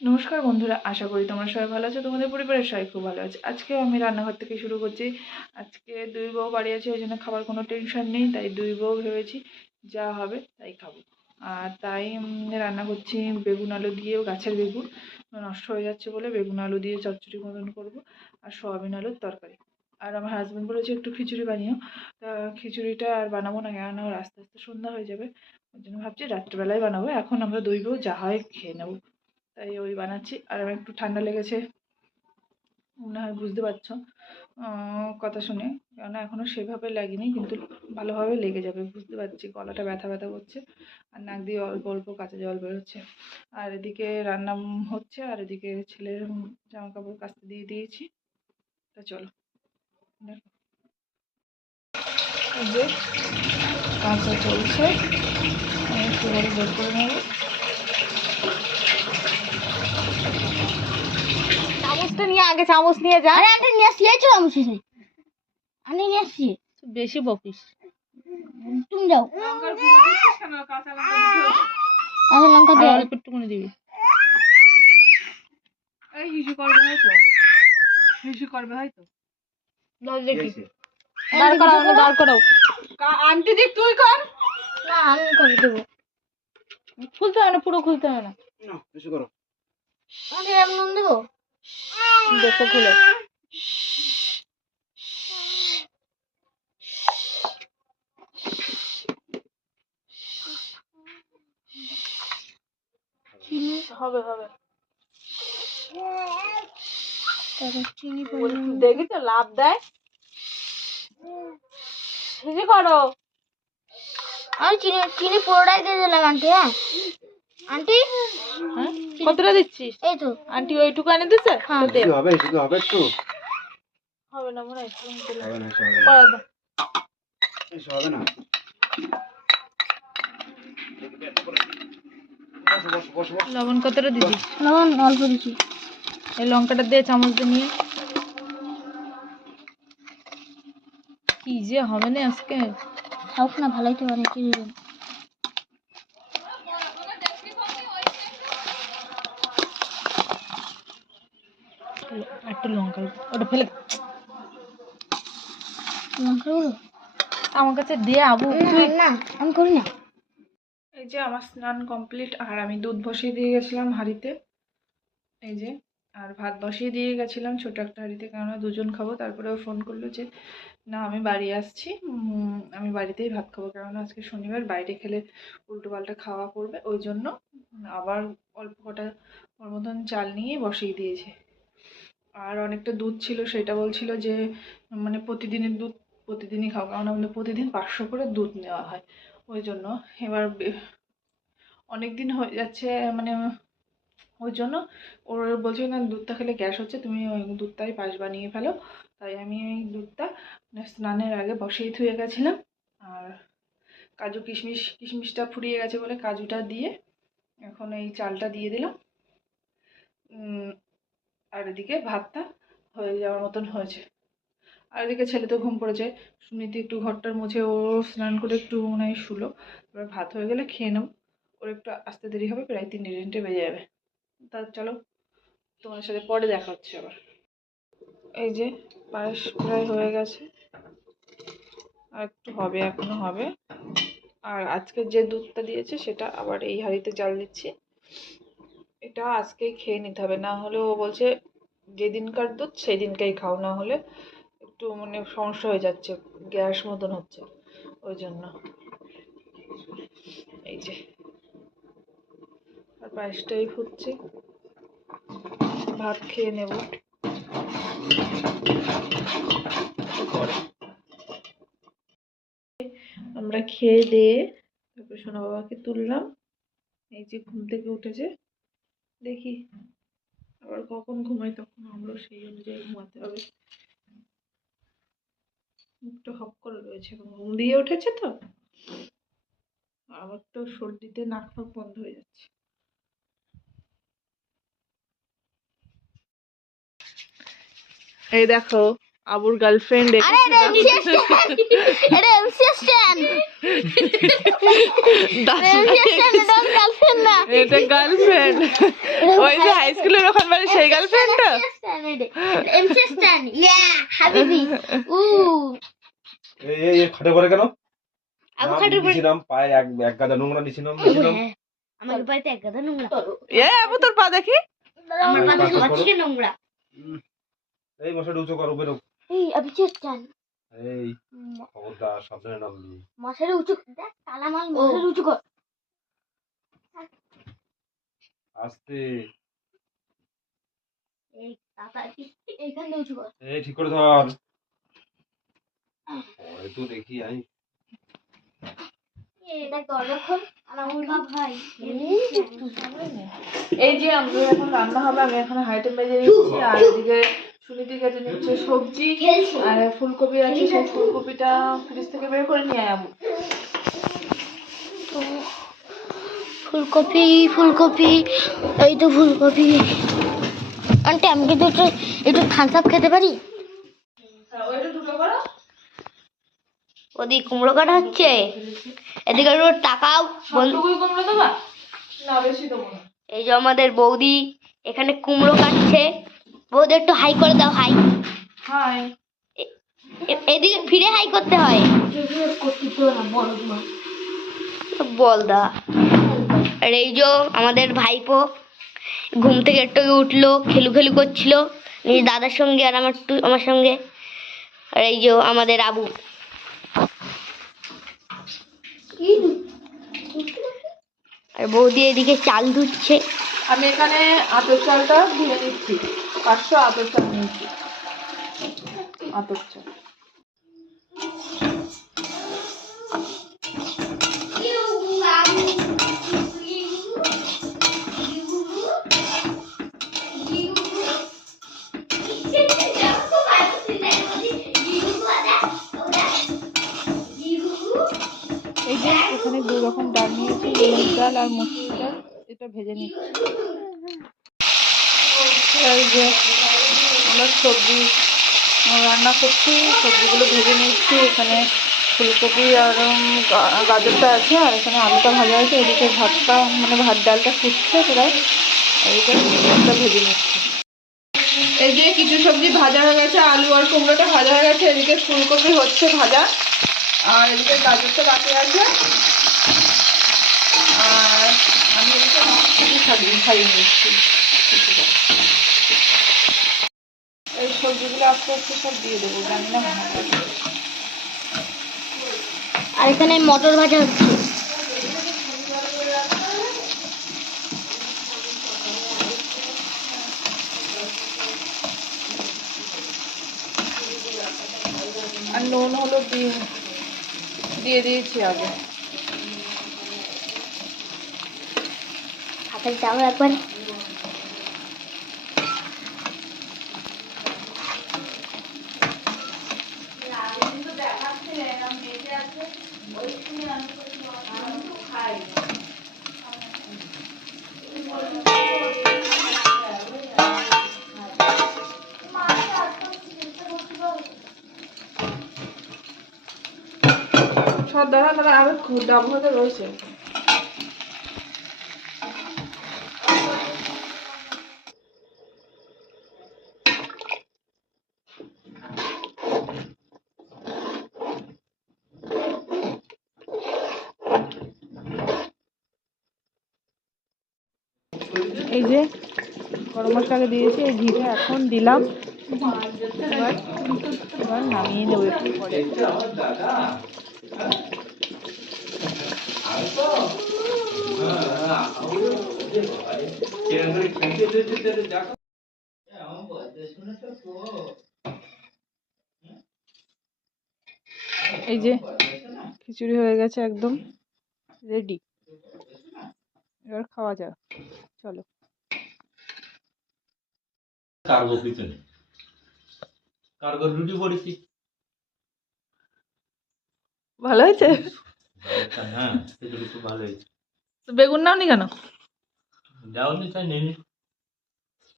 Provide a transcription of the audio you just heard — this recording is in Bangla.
নমস্কার বন্ধুরা, আশা করি তোমরা সবাই ভালো আছো। তোমাদের পরিবারের সবাই খুব ভালো আছে। আজকে আমি রান্নাঘর থেকে শুরু করছি। আজকে দুই বউ বাড়ি আছে, ওই জন্য খাবার কোনো টেনশন নেই, তাই দুই বউ ভেবেছি যা হবে তাই খাবো। আর তাই রান্না করছি বেগুন আলু দিয়ে, গাছের বেগুন নষ্ট হয়ে যাচ্ছে বলে বেগুন আলু দিয়ে চচ্চড়ি মতন করবো, আর সয়াবিন আলুর তরকারি। আর আমার হাজব্যান্ড বলেছে একটু খিচুড়ি বানিও। তা খিচুড়িটা আর বানাবো না, কেননা ওর আস্তে আস্তে সন্ধ্যা হয়ে যাবে। ওই জন্য ভাবছি রাত্রেবেলায় বানাবো। এখন আমরা দুই বউ যা হয় খেয়ে নেবো, তাই ওই বানাচ্ছি। আর আমার একটু ঠান্ডা লেগেছে, মনে হয় বুঝতে পারছো কথা শুনে, কেননা এখনও সেভাবে লাগেনি, কিন্তু ভালোভাবে লেগে যাবে বুঝতে পারছি। গলাটা ব্যথা ব্যথা করছে, আর নাক দিয়ে অল্প অল্প কাঁচা জল বেরোচ্ছে। আর এদিকে রান্না হচ্ছে, আর এদিকে ছেলের জামা কাপড় কাচতে দিয়ে দিয়েছি। তা চলো দেখো, এই যে কাঁচা চলছে, আমি একটু করে বের করে নেবো। চামচটা নিয়ে আগে চামচ নিয়ে যা। আরে আন্টি নিয়ে আসলে চামচ এসে আমি নিয়ে আসছি। বেশি বকিস। তুমি যাও। লঙ্কার গুঁড়ো দিচ্ছিস কেন? কাঁচা লঙ্কা দিতে হবে। কাঁচা লঙ্কা আর দিয়ে অল্প একটুখানি দিবি। এই হিসু করবে হয়তো, হিসু করবে হয়তো। দাও দেখি। দাঁড় করাও, না দাঁড় করাও। আন্টি দিক তুই কর। না আমি করে দেবো। খুলতে হয় না, পুরো খুলতে হয় না। বেশি করো। আন্টি আমি নুন দেবো। দেখো খুলে। হবে হবে। তারপর চিনি দেখি তো লাভ দেয়। হিসি করো। আমি চিনি চিনি পুরোটাই দিয়ে দিলাম আন্টি। হ্যাঁ আন্টি হ্যাঁ কতটা দিচ্ছিস? এই তো আন্টি ওইটুকু এনে দিছে? হ্যাঁ। তো দে। বেশি হবে, বেশি হবে একটু। হবে না মনে হয়। হবে না, এসে হবে না। করা দাও। এসে হবে না। বসো, বসো, বসো, বসো। লবণ কতটা দিছিস? লবণ অল্প দিচ্ছি। এই লঙ্কাটা দিয়ে চামচ দিয়ে নিয়ে। কি যে হবে না আজকে। খাওক না, ভালোই তো অনেক চিনি দেন। একটু লঙ্কা ওটা ফেলে দে। লঙ্কাগুলো আমার কাছে দিয়ে আবু তুই না আমি করি না। এই যে আমার স্নান কমপ্লিট, আর আমি দুধ বসিয়ে দিয়ে গেছিলাম হাঁড়িতে, এই যে। আর ভাত বসিয়ে দিয়ে গেছিলাম ছোট একটা হাঁড়িতে, কেননা দুজন খাবো। তারপরে ও ফোন করলো যে না আমি বাড়ি আসছি, আমি বাড়িতেই ভাত খাবো, কেননা আজকে শনিবার, বাইরে খেলে উল্টো পাল্টা খাওয়া পড়বে। ওই জন্য আবার অল্প কটা ওর মতন চাল নিয়ে বসিয়ে দিয়েছে। আর অনেকটা দুধ ছিল, সেটা বলছিল যে মানে প্রতিদিনের দুধ প্রতিদিনই খাও, কারণ আমাদের প্রতিদিন 500 করে দুধ নেওয়া হয়। ওই জন্য এবার অনেক দিন হয়ে যাচ্ছে, মানে ওই জন্য ওর বলছে না দুধটা খেলে গ্যাস হচ্ছে, তুমি ওই দুধটাই পায়েস বানিয়ে ফেলো। তাই আমি ওই দুধটা স্নানের আগে বসিয়ে ধুয়ে গেছিলাম। আর কাজু কিশমিশটা ফুরিয়ে গেছে বলে কাজুটা দিয়ে এখন এই চালটা দিয়ে দিলাম। আর এদিকে ভাতটা হয়ে যাওয়ার মতন হয়েছে। আর এদিকে ছেলে তো ঘুম পড়েছে, সুনীতি একটু ঘরটার মুছে ও স্নান করে একটু মনে হয় শুলো। এবার ভাত হয়ে গেলে খেয়ে নেব। ওর একটু আসতে দেরি হবে, প্রায় 3টে বেজে যাবে। তা চলো, তোমার সাথে পরে দেখা হচ্ছে আবার। এই যে পায়েস প্রায় হয়ে গেছে, আর একটু হবে, এখনো হবে। আর আজকে যে দুধটা দিয়েছে সেটা আবার এই হাঁড়িতে জাল দিচ্ছি। এটা আজকেই খেয়ে নিতে হবে, না হলে ও বলছে যেদিনকার দুধ সেই দিনকেই খাও, না হলে একটু মানে সমস্যা হয়ে যাচ্ছে, গ্যাস মতন হচ্ছে। ওই জন্য এই যে, আর পায়েসটাই ফুটছে, ভাত খেয়ে নেব পরে। আমরা খেয়ে দিয়ে তারপরে সোনা বাবাকে তুললাম। এই যে ঘুম থেকে উঠেছে, দেখি আবার কখন ঘুমাই, তখন আমরা সেই অনুযায়ী ঘুমাতে হবে। মুখটা হপ করে রয়েছে, এবং ঘুম দিয়ে উঠেছে তো, আবার তো সর্দিতে নাক ফাক বন্ধ হয়ে যাচ্ছে। এই দেখো আবুর গার্লফ্রেন্ড আরে এটা এমসিএস স্ট্যান্ড, এটা এমসিএস স্ট্যান্ড, এমসিএস স্ট্যান্ড, এটা গার্লফ্রেন্ড না, এটা গার্লফ্রেন্ড। ওই যে হাই স্কুলের ওখানে বাড়ি সেই গার্লফ্রেন্ডটা। এমসিএস স্ট্যান্ড, ইয়া হাবিবি। এই খাটে পড়ে কেন? আবু খাটের উপরে দিছিলাম পায়ে এক গাদা নোংরা দিছিলাম। আমার বাড়িতে এক গাদা নোংরা, আবু তোর পা দেখি। আমার বাড়িতে সবার থেকে নোংরা। এই মশাটা উঁচু কর, উপরে। এই এমসিএস স্ট্যান্ড, এই খবরদার সাবধানে নামবি। মশারি উঁচু দেখ, তালা মাল মশারি উঁচু কর। আস্তে। এই তাড়াতাড়ি এইখানে উঁচু কর। এই ঠিক করে ধর। ওই তো দেখি আই। এটা দরজা খোল, আলামুল্লা ভাই। এই যে আমাদের এখন রান্না হবে, আমি এখন হাইটে মেজে নিচ্ছি, আর এদিকে সুনীতি কেটে নিচ্ছে সবজি, আর ফুলকপি আছে, সেই ফুলকপিটা ফ্রিজ থেকে বের করে নিয়ে আয় আবু। ফুলকপি, ফুলকপি, এই তো ফুলকপি। আন্টি আমি কিন্তু একটু থামস আপ খেতে পারি? ওইটা দুটো করো। ওদিকে কুমড়ো কাটা হচ্ছে, এদিকে একটু টাকাও। সবটুকুই কুমড়ো দেবা না? বেশি দেবো না। এই যে আমাদের বৌদি এখানে কুমড়ো কাটছে। বৌদি একটু হাই করে দাও, হাই। হাই। এদিকে ফিরে হাই করতে হয়। বল দা। আর এই যে আমাদের ভাইপো ঘুম থেকে একটু উঠলো, খেলু খেলু করছিল নিজের দাদার সঙ্গে আর আমার সঙ্গে। আর এই যে আমাদের আবু। আর বৌদি এদিকে চাল ধুচ্ছে। আমি এখানে আতর চালটা ধুয়ে নিচ্ছি, 500 আতর চাল নিয়েছি। আতর চাল এই যে এখানে 2 রকম ডাল নিয়েছি, মুগ ডাল আর মসুর ডাল। এটা ভেজে নিচ্ছি। এই যে আমরা সবজি রান্না করছি, সবজিগুলো ভেজে নিচ্ছি। এখানে ফুলকপি আর গাজরটা আছে, আর এখানে আলুটা ভাজা আছে। এদিকে ভাতটা মানে ভাত ডালটা ফুটছে প্রায়, এদিকে ডালটা ভেজে নিচ্ছি। এই যে কিছু সবজি ভাজা হয়ে গেছে, আলু আর কুমড়োটা ভাজা হয়ে গেছে, এদিকে ফুলকপি হচ্ছে ভাজা, আর এদিকে গাজরটা বাকি আছে। আর আমি এদিকে ছাড়িয়ে নিচ্ছি। এই সবজিগুলো আস্তে আস্তে সব দিয়ে দেবো, জানি না। আর এখানে মটর ভাজা হচ্ছে। আর নুন হলো দিয়ে দিয়েছি আগে। হাতের চাও একবার। সব দেখা তারা আগে ডাবু হতে রয়েছে। এই যে গরম মশলা দিয়েছি, এই ঘিটা এখন দিলাম। এবার নামিয়ে নেবো একটু পরে। এই যে খিচুড়ি হয়ে গেছে, একদম রেডি। এবার খাওয়া যাক, চলো। কার্গো পিছনে কার্গোর রুটি পড়েছি। ভালো হয়েছে? হ্যাঁ সেটা খুব ভালো হয়েছে। তো বেগুন নাও নি কেন? যাওনি তাই নেই।